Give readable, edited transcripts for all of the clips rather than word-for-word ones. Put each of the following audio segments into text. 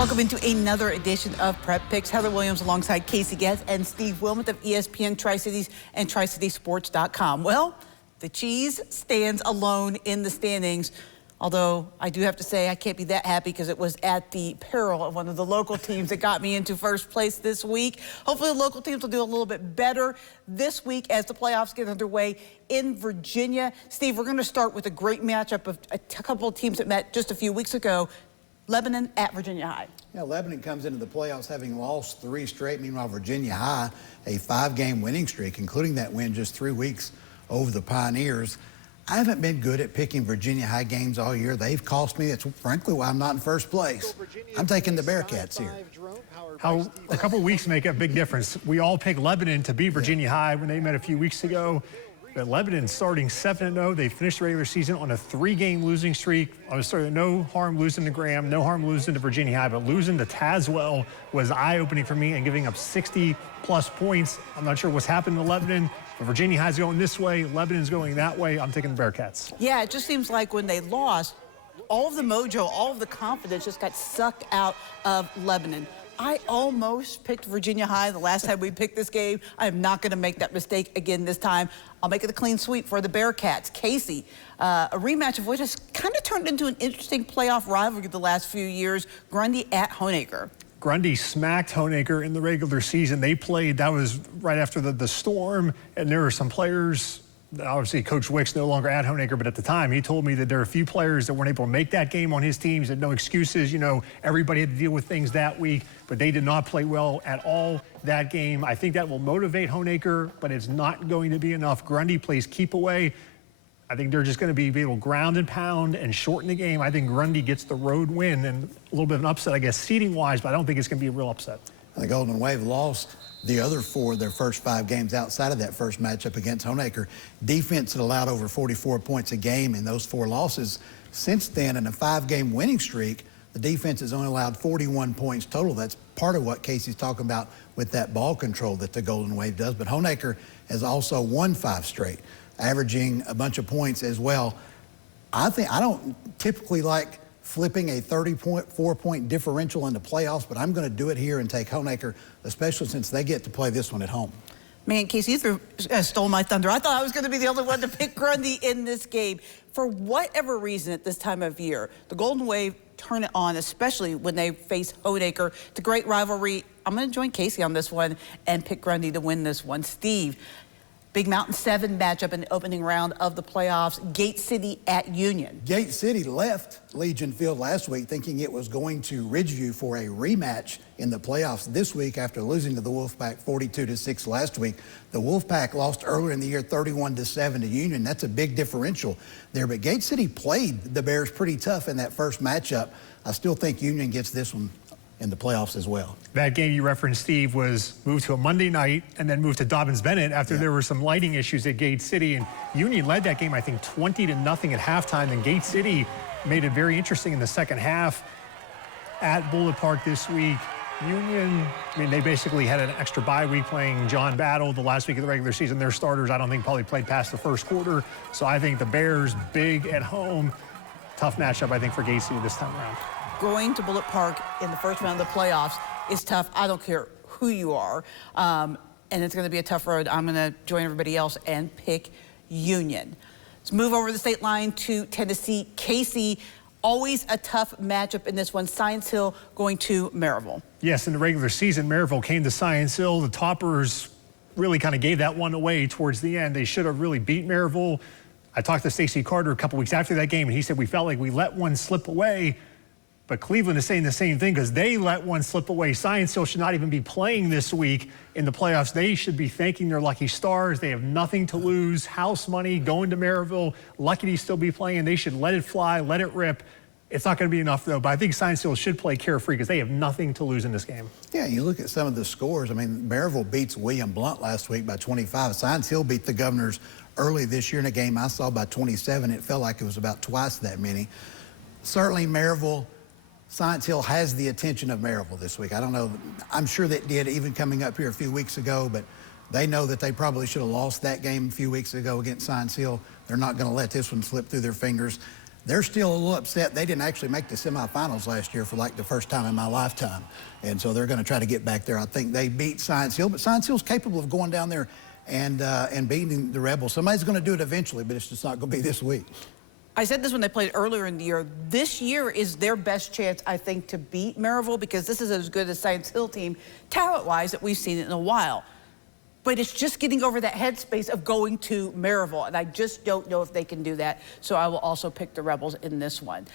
Welcome into another edition of Prep Picks. Heather Williams alongside Casey Getz and Steve Wilmot of ESPN Tri-Cities and TriCitiesSports.com. Well, the Cheese stands alone in the standings, although I do have to say I can't be that happy because it was at the peril of one of the local teams that got me into first place this week. Hopefully the local teams will do a little bit better this week as the playoffs get underway in Virginia. Steve, we're going to start with a great matchup of a couple of teams that met just a few weeks ago. Lebanon at Virginia High. Yeah, Lebanon comes into the playoffs having lost 3 straight. Meanwhile, Virginia High, a 5-game winning streak, including that win just 3 weeks over the Pioneers. I haven't been good at picking Virginia High games all year. They've cost me. That's frankly why I'm not in first place. I'm taking the Bearcats here. How a couple of weeks make a big difference. We all picked Lebanon to beat Virginia High when they met a few weeks ago. But Lebanon starting 7-0. They finished the regular season on a 3-game losing streak. No harm losing to Graham, no harm losing to Virginia High, but losing to Tazewell was eye-opening for me and giving up 60-plus points. I'm not sure what's happened to Lebanon, but Virginia High's going this way, Lebanon's going that way. I'm taking the Bearcats. Yeah, it just seems like when they lost, all of the mojo, all of the confidence just got sucked out of Lebanon. I almost picked Virginia High the last time we picked this game. I am not going to make that mistake again this time. I'll make it a clean sweep for the Bearcats. Casey, a rematch of which has kind of turned into an interesting playoff rivalry the last few years. Grundy at Honaker. Grundy smacked Honaker in the regular season. They played, that was right after the storm, and there were some players. Obviously, Coach Wick's no longer at Honaker, but at the time, he told me that there are a few players that weren't able to make that game on his team. He said no excuses. You know, everybody had to deal with things that week, but they did not play well at all that game. I think that will motivate Honaker, but it's not going to be enough. Grundy plays keep away. I think they're just going to be able to ground and pound and shorten the game. I think Grundy gets the road win and a little bit of an upset, I guess, seeding-wise, but I don't think it's going to be a real upset. The Golden Wave lost the other 4 of their first 5 games outside of that first matchup against Honaker. Defense had allowed over 44 points a game in those 4 losses. Since then, in a 5-game winning streak, the defense has only allowed 41 points total. That's part of what Casey's talking about with that ball control that the Golden Wave does. But Honaker has also won 5 straight, averaging a bunch of points as well. I don't typically like flipping a 34-point differential in the playoffs, but I'm going to do it here and take Honaker, especially since they get to play this one at home. Man, Casey, you stole my thunder. I thought I was going to be the only one to pick Grundy in this game. For whatever reason at this time of year, the Golden Wave turn it on, especially when they face Honaker. It's a great rivalry. I'm going to join Casey on this one and pick Grundy to win this one. Steve, Big Mountain 7 matchup in the opening round of the playoffs. Gate City at Union. Gate City left Legion Field last week thinking it was going to Ridgeview for a rematch in the playoffs this week after losing to the Wolfpack 42-6 last week. The Wolfpack lost earlier in the year 31-7 to Union. That's a big differential there. But Gate City played the Bears pretty tough in that first matchup. I still think Union gets this one in the playoffs as well. That game you referenced, Steve, was moved to a Monday night and then moved to Dobyns-Bennett after there were some lighting issues at Gate City. And Union led that game, I think, 20-0 at halftime. And Gate City made it very interesting in the second half at Bullet Park this week. Union, I mean, they basically had an extra bye week playing John Battle the last week of the regular season. Their starters, I don't think, probably played past the first quarter. So I think the Bears, big at home, tough matchup, I think, for Gate City this time around. Going to Bullet Park in the first round of the playoffs is tough. I don't care who you are. And it's going to be a tough road. I'm going to join everybody else and pick Union. Let's move over the state line to Tennessee. Casey, always a tough matchup in this one. Science Hill going to Maryville. Yes, in the regular season, Maryville came to Science Hill. The Toppers really kind of gave that one away towards the end. They should have really beat Maryville. I talked to Stacey Carter a couple weeks after that game, and he said we felt like we let one slip away. But Cleveland is saying the same thing because they let one slip away. Science Hill should not even be playing this week in the playoffs. They should be thanking their lucky stars. They have nothing to lose. House money, going to Maryville, lucky to still be playing. They should let it fly, let it rip. It's not going to be enough, though. But I think Science Hill should play carefree because they have nothing to lose in this game. Yeah, you look at some of the scores. I mean, Maryville beats William Blount last week by 25. Science Hill beat the Governors early this year in a game I saw by 27. It felt like it was about twice that many. Certainly, Maryville, Science Hill has the attention of Maryville this week. I don't know. I'm sure that did even coming up here a few weeks ago, but they know that they probably should have lost that game a few weeks ago against Science Hill. They're not going to let this one slip through their fingers. They're still a little upset. They didn't actually make the semifinals last year for like the first time in my lifetime. And so they're going to try to get back there. I think they beat Science Hill, but Science Hill's capable of going down there and beating the Rebels. Somebody's going to do it eventually, but it's just not going to be this week. I said this when they played earlier in the year. This year is their best chance, I think, to beat Maryville, because this is as good a Science Hill team, talent-wise, that we've seen it in a while. But it's just getting over that headspace of going to Maryville, and I just don't know if they can do that. So I will also pick the Rebels in this one.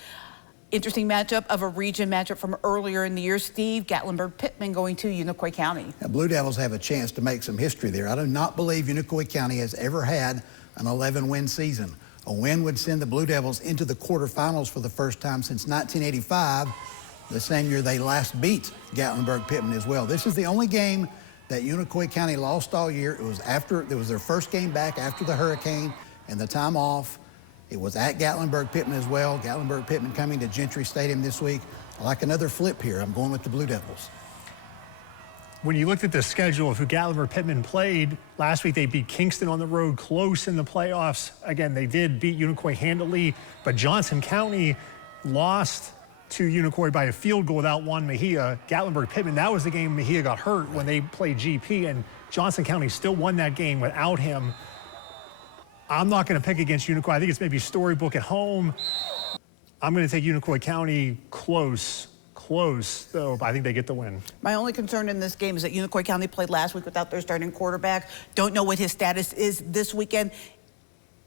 Interesting matchup of a region matchup from earlier in the year. Steve, Gatlinburg, Pittman going to Unicoi County. Now, Blue Devils have a chance to make some history there. I do not believe Unicoi County has ever had an 11-win season. A win would send the Blue Devils into the quarterfinals for the first time since 1985, the same year they last beat Gatlinburg Pittman as well. This is the only game that Unicoi County lost all year. It was their first game back after the hurricane and the time off. It was at Gatlinburg Pittman as well. Gatlinburg Pittman coming to Gentry Stadium this week. I like another flip here. I'm going with the Blue Devils. When you looked at the schedule of who Gatlinburg Pittman played, last week they beat Kingston on the road close in the playoffs. Again, they did beat Unicoi handily, but Johnson County lost to Unicoi by a field goal without Juan Mejia. Gatlinburg Pittman, that was the game Mejia got hurt when they played GP, and Johnson County still won that game without him. I'm not going to pick against Unicoi. I think it's maybe storybook at home. I'm going to take Unicoi County close, though. I think they get the win. My only concern in this game is that Unicoi County played last week without their starting quarterback. Don't know what his status is this weekend.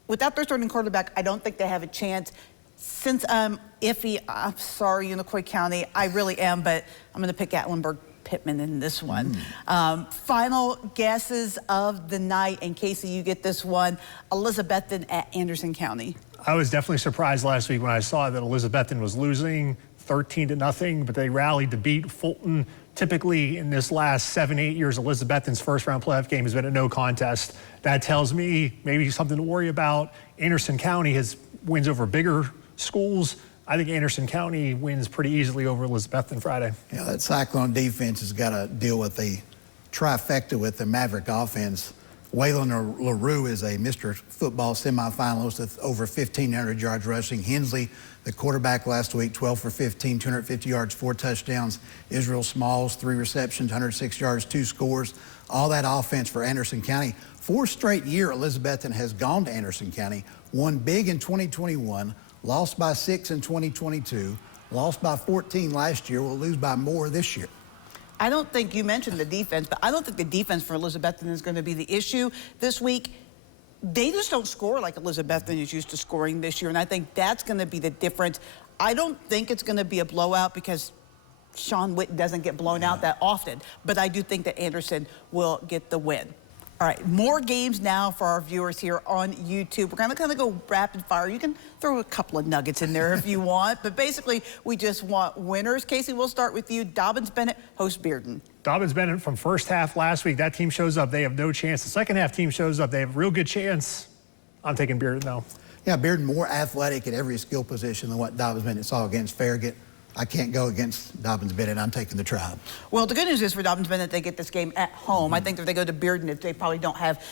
Without their starting quarterback, I don't think they have a chance. Since I'm iffy, I'm sorry, Unicoi County, I really am, but I'm going to pick Gatlinburg Pittman in this one. Final guesses of the night, and Casey, you get this one. Elizabethton at Anderson County. I was definitely surprised last week when I saw that Elizabethton was losing 13-0, but they rallied to beat Fulton. Typically, in this last 7-8 years, Elizabethton's first-round playoff game has been a no contest. That tells me maybe something to worry about. Anderson County has wins over bigger schools. I think Anderson County wins pretty easily over Elizabethton Friday. Yeah, that Cyclone defense has got to deal with a trifecta with the Maverick offense. Waylon LaRue is a Mr. Football semifinalist with over 1,500 yards rushing. Hensley, the quarterback last week, 12 for 15, 250 yards, 4 touchdowns. Israel Smalls, 3 receptions, 106 yards, 2 scores. All that offense for Anderson County. 4 straight year Elizabethton has gone to Anderson County, won big in 2021, lost by 6 in 2022, lost by 14 last year, will lose by more this year. I don't think you mentioned the defense, but I don't think the defense for Elizabethton is going to be the issue this week. They just don't score like Elizabethton is used to scoring this year, and I think that's going to be the difference. I don't think it's going to be a blowout because Sean Witten doesn't get blown out that often, but I do think that Anderson will get the win. All right, more games now for our viewers here on YouTube. We're going to kind of go rapid fire. You can throw a couple of nuggets in there if you want, but basically we just want winners. Casey, we'll start with you. Dobyns-Bennett hosts Bearden. Dobyns-Bennett from first half last week, that team shows up, they have no chance. The second half team shows up, they have a real good chance. I'm taking Bearden though. Yeah, Bearden more athletic at every skill position than what Dobyns-Bennett saw against Farragut. I can't go against Dobyns-Bennett. I'm taking the Tribe. Well, the good news is for Dobyns-Bennett, they get this game at home. I think if they go to Bearden, they probably don't have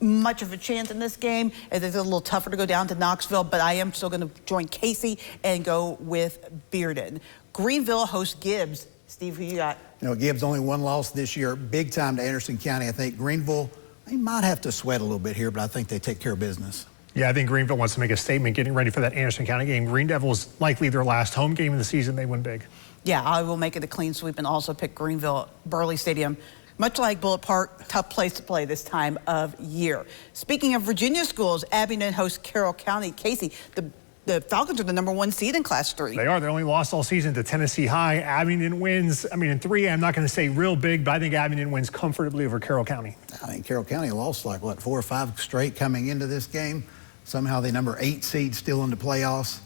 much of a chance in this game. It's a little tougher to go down to Knoxville, but I am still going to join Casey and go with Bearden. Greeneville hosts Gibbs. Steve, who you got? You know, Gibbs only 1 loss this year. Big time to Anderson County. I think Greeneville, they might have to sweat a little bit here, but I think they take care of business. Yeah, I think Greeneville wants to make a statement getting ready for that Anderson County game. Green Devils likely their last home game of the season. They win big. Yeah, I will make it a clean sweep and also pick Greeneville. Burley Stadium, much like Bullitt Park, tough place to play this time of year. Speaking of Virginia schools, Abingdon hosts Carroll County. Casey, the Falcons are the #1 seed in Class 3. They are. They only lost all season to Tennessee High. Abingdon wins. I mean, in 3A, I'm not going to say real big, but I think Abingdon wins comfortably over Carroll County. I think Carroll County lost like, what, 4 or 5 straight coming into this game. Somehow the #8 seed still in the playoffs.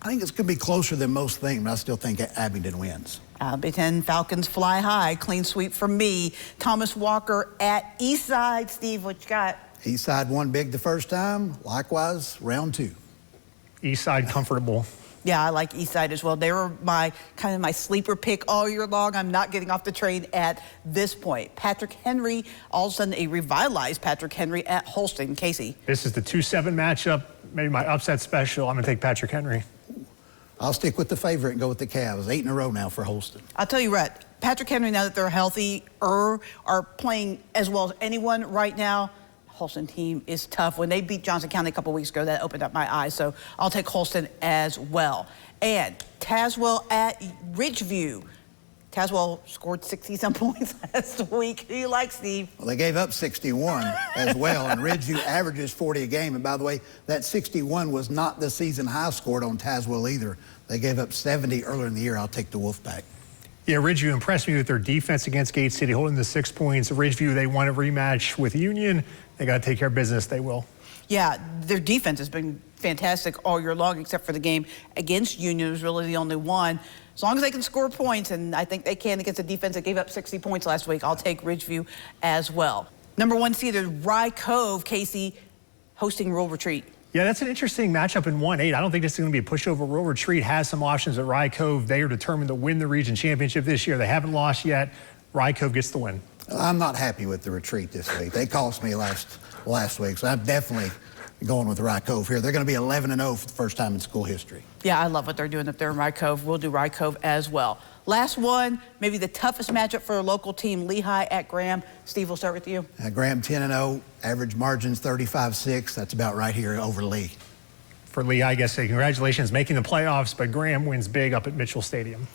I think it's going to be closer than most think, but I still think Abingdon wins. Abingdon Falcons fly high. Clean sweep from me. Thomas Walker at Eastside. Steve, what you got? Eastside won big the first time. Likewise, round 2. Eastside comfortable. Yeah, I like Eastside as well. They were my sleeper pick all year long. I'm not getting off the train at this point. Patrick Henry, all of a sudden a revitalized Patrick Henry at Holston. Casey. This is the 2-7 matchup. maybe my upset special, I'm going to take Patrick Henry. I'll stick with the favorite and go with the Cavs. 8 in a row now for Holston. I'll tell you, Rhett, Patrick Henry, now that they're healthy, are playing as well as anyone right now. Holston team is tough. When they beat Johnson County a couple weeks ago, that opened up my eyes. So I'll take Holston as well. And Tazewell at Ridgeview. Tazewell scored 60-some points last week. Who do you like, Steve? Well, they gave up 61 as well, and Ridgeview averages 40 a game. And by the way, that 61 was not the season high scored on Tazewell either. They gave up 70 earlier in the year. I'll take the Wolfpack. Yeah, Ridgeview impressed me with their defense against Gate City, holding the 6 points. Ridgeview, they want a rematch with Union. They got to take care of business. They will. Yeah, their defense has been fantastic all year long, except for the game against Union. It was really the only one. As long as they can score points, and I think they can against a defense that gave up 60 points last week, I'll take Ridgeview as well. Number 1 seeded Rye Cove, Casey, hosting Rural Retreat. Yeah, that's an interesting matchup in 1-8. I don't think this is going to be a pushover. Rural Retreat has some options at Rye Cove. They are determined to win the region championship this year. They haven't lost yet. Rye Cove gets the win. I'm not happy with the Retreat this week. They cost me last week, so I'm definitely going with Rye Cove here. They're going to be 11-0 for the first time in school history. Yeah, I love what they're doing up there in Rye Cove. We'll do Rye Cove as well. Last one, maybe the toughest matchup for a local team, Lehigh at Graham. Steve, we'll start with you. Graham 10-0, average margins 35-6. That's about right here over Lee. For Lehigh, I guess, congratulations making the playoffs, but Graham wins big up at Mitchell Stadium.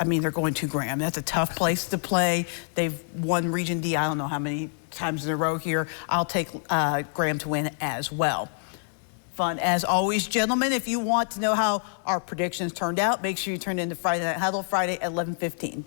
I mean, they're going to Graham. That's a tough place to play. They've won Region D, I don't know how many times in a row here. I'll take Graham to win as well. Fun as always, gentlemen. If you want to know how our predictions turned out, make sure you turn in to Friday Night Huddle Friday at 11:15.